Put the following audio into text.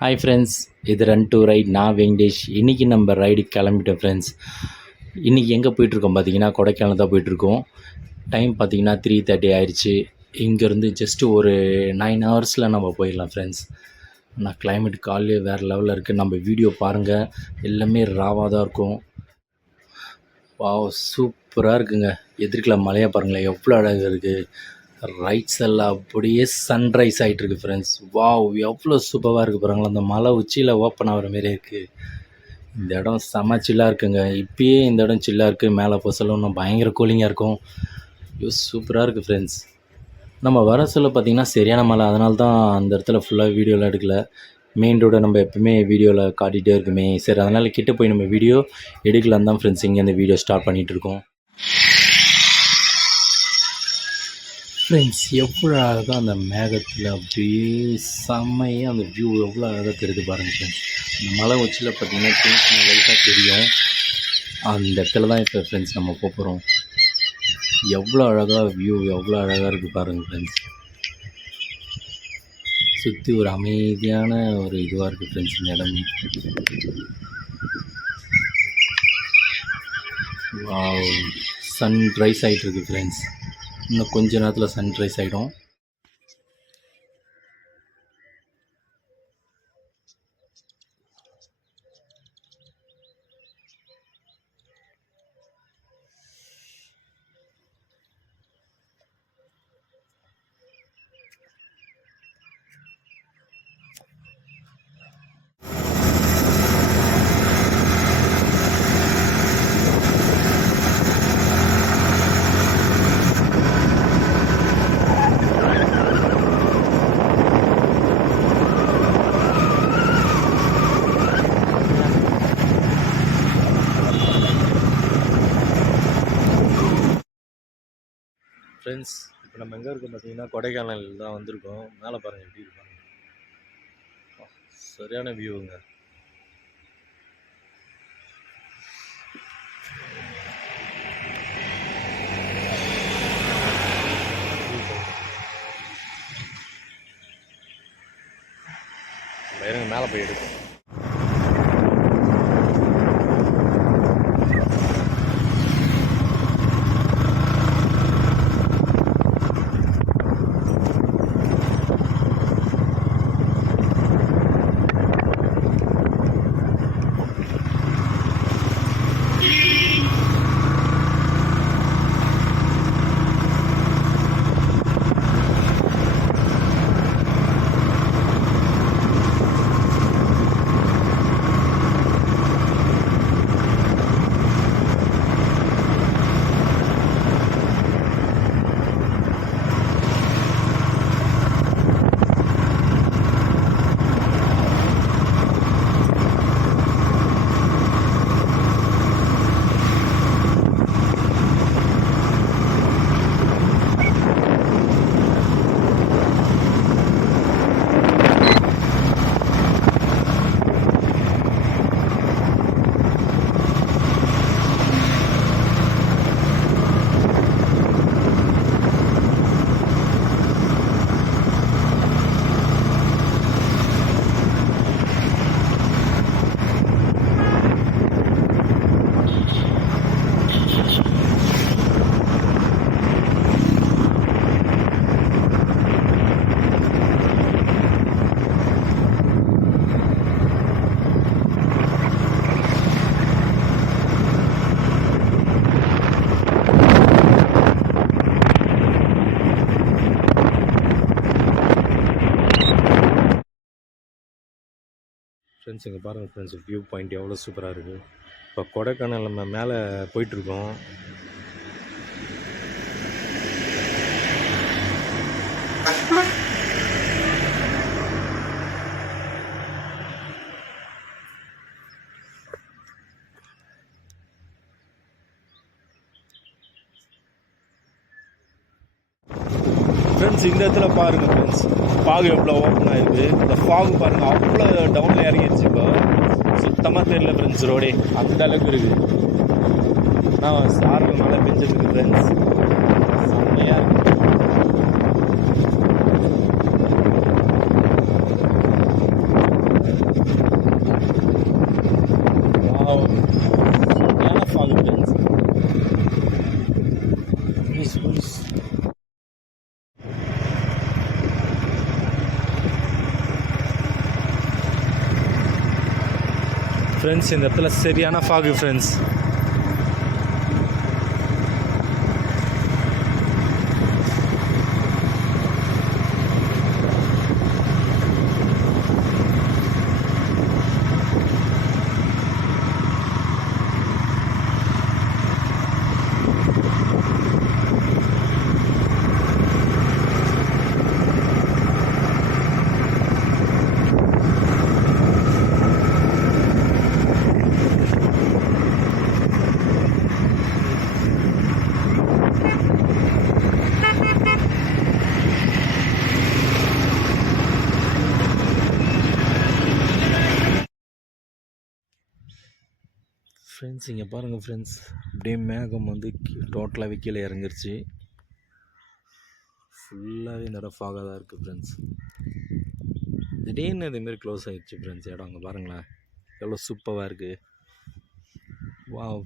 Hi friends, இது run to right. நான் வெங்கடேஷ். இன்றைக்கி நம்ம ரைடுக்கு கிளம்பிட்டோம் ஃப்ரெண்ட்ஸ். இன்றைக்கி எங்கே போயிட்டுருக்கோம் பார்த்தீங்கன்னா, கொடைக்கானல் தான் போயிட்டுருக்கோம். டைம் பார்த்தீங்கன்னா 3:30 ஆயிடுச்சு. இங்கேருந்து ஜஸ்ட்டு ஒரு 9 ஹவர்ஸில் நம்ம போயிடலாம் ஃப்ரெண்ட்ஸ். ஆனால் கிளைமேட் காலையிலே வேறு லெவலில் இருக்குது. நம்ம வீடியோ பாருங்கள், எல்லாமே ராவாக தான் இருக்கும். வாவ், சூப்பராக இருக்குங்க. எதிர்க்கல மலையை பாருங்களேன், எவ்வளோ அழகாக இருக்குது. ரைட்ஸ் எல்லாம் அப்படியே சன்ரைஸ் ஆகிட்டுருக்கு ஃப்ரெண்ட்ஸ். வாவ், எவ்வளோ சூப்பராக இருக்குது பாருங்களேன். அந்த மலை உச்சியில் ஓப்பன் ஆகிற மாரி இருக்குது. இந்த இடம் செம்ம சில்லாக இருக்குங்க. இப்போயே இந்த இடம் சில்லாக இருக்குது. மேலே போக சொல்ல இன்னும் பயங்கர கூலிங்காக இருக்கும். சூப்பராக இருக்குது ஃப்ரெண்ட்ஸ். நம்ம வர சொல்ல பார்த்திங்கன்னா சரியான மலை, அதனால தான் அந்த இடத்துல ஃபுல்லாக வீடியோலாம் எடுக்கலை. மெயின் ரோடை நம்ம எப்பவுமே வீடியோவில் காட்டிகிட்டே இருக்குமே, சரி அதனால் கிட்டே போய் நம்ம வீடியோ எடுக்கலான்னு தான் ஃப்ரெண்ட்ஸ் இங்கே இந்த வீடியோ ஸ்டார்ட் பண்ணிகிட்ருக்கோம். ஃப்ரெண்ட்ஸ், எவ்வளோ அழகாக அந்த மேகத்தில் அப்படியே செம்மையாக அந்த வியூ எவ்வளோ அழகாக தெரியுது பாருங்கள் ஃப்ரெண்ட்ஸ். அந்த மலை உச்சியில் பார்த்திங்கன்னா சின்ன லைட்டாக தெரியும். அந்த இடத்துல தான் இப்போ ஃப்ரெண்ட்ஸ் நம்ம போகிறோம். எவ்வளோ அழகாக வியூ, எவ்வளோ அழகாக இருக்குது பாருங்கள் ஃப்ரெண்ட்ஸ். சுற்றி ஒரு அமைதியான ஒரு இதுவாக இருக்குது ஃப்ரெண்ட்ஸ் இந்த இடமே. வாவ், சன்ரைஸ் ஆகிட்டுருக்கு ஃப்ரெண்ட்ஸ். இன்னும் கொஞ்ச நேரத்தில் சன்ரைஸ் ஆகிடும். ஃப்ரெண்ட்ஸ், இப்போ நம்ம எங்கே இருக்கோம் பார்த்தீங்கன்னா கொடைக்கானல் தான் வந்திருக்கோம். மேலே பாருங்கள் எப்படி இருப்பாங்க, சரியான வியூங்க. மேலே போய் எடுக்கும். ஃப்ரெண்ட்ஸ், இங்கே பாருங்கள் ஃப்ரெண்ட்ஸ், வியூ பாயிண்ட் எவ்வளோ சூப்பராக இருக்குது. இப்போ கொடைக்கானல் நம்ம மேலே போயிட்டுருக்கோம். ஃப்ரெண்ட்ஸ், இந்த இடத்துல பாருங்கள் ஃப்ரெண்ட்ஸ், ஃபாக் எவ்வளோ ஓப்பன் ஆகிருக்கு. இந்த ஃபாக் பாருங்கள், அவ்வளோ டவுனில் இறங்கிடுச்சு. இப்போ சுத்தமாக தெரியல ஃப்ரெண்ட்ஸ், ரோடே அந்த அளவுக்கு இருக்குது. ஆனால் சாரல் மழை பெஞ்சிருக்கு ஃப்ரெண்ட்ஸ், செம்மையாக இருக்குது. ஃப்ரெண்ட்ஸ் இந்த இடத்துல சரியான ஃபாகு ஃப்ரெண்ட்ஸ். ஃப்ரெண்ட்ஸ் இங்கே பாருங்கள் ஃப்ரெண்ட்ஸ், அப்படியே மேகம் வந்து டோட்டலாகவே கீழே இறங்கிருச்சு. ஃபுல்லாகவே இந்த இடம் ஃபாகாக தான் இருக்குது ஃப்ரெண்ட்ஸ். திடீர்னு இதேமாரி க்ளோஸ் ஆகிடுச்சு ஃப்ரெண்ட்ஸ் இடம். அங்கே பாருங்களேன் எவ்வளோ சூப்பராக இருக்குது. வாவ்.